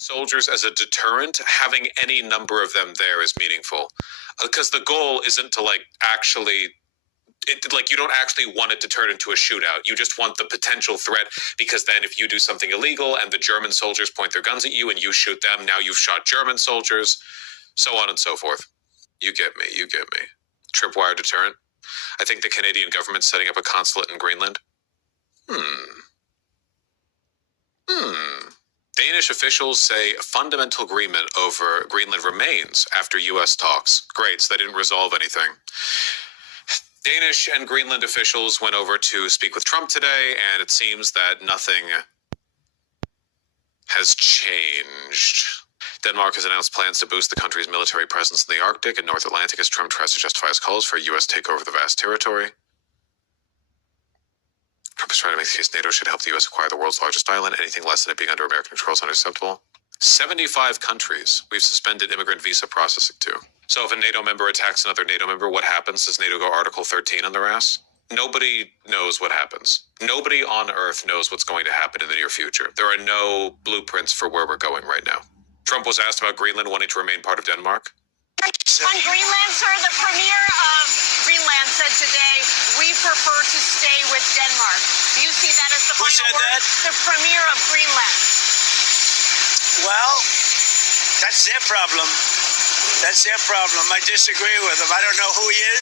soldiers as a deterrent, having any number of them there is meaningful. Because the goal isn't to you don't actually want it to turn into a shootout. You just want the potential threat, because then if you do something illegal and the German soldiers point their guns at you and you shoot them, now you've shot German soldiers, so on and so forth. You get me. Tripwire deterrent. I think the Canadian government's setting up a consulate in Greenland. Danish officials say a fundamental agreement over Greenland remains after U.S. talks. Great, so they didn't resolve anything. Danish and Greenland officials went over to speak with Trump today, and it seems that nothing has changed. Denmark has announced plans to boost the country's military presence in the Arctic and North Atlantic as Trump tries to justify his calls for a U.S. takeover of the vast territory. Trump is trying to make the case NATO should help the U.S. acquire the world's largest island. Anything less than it being under American control is unacceptable. 75 countries we've suspended immigrant visa processing to. So if a NATO member attacks another NATO member, what happens? Does NATO go Article 13 on their ass? Nobody knows what happens. Nobody on Earth knows what's going to happen in the near future. There are no blueprints for where we're going right now. Trump was asked about Greenland wanting to remain part of Denmark. On Greenland, sir, the premier of Greenland said today, we prefer to stay with Denmark. Do you see that as the final word? Who said that? The premier of Greenland. Well, that's their problem. I disagree with them. I don't know who he is.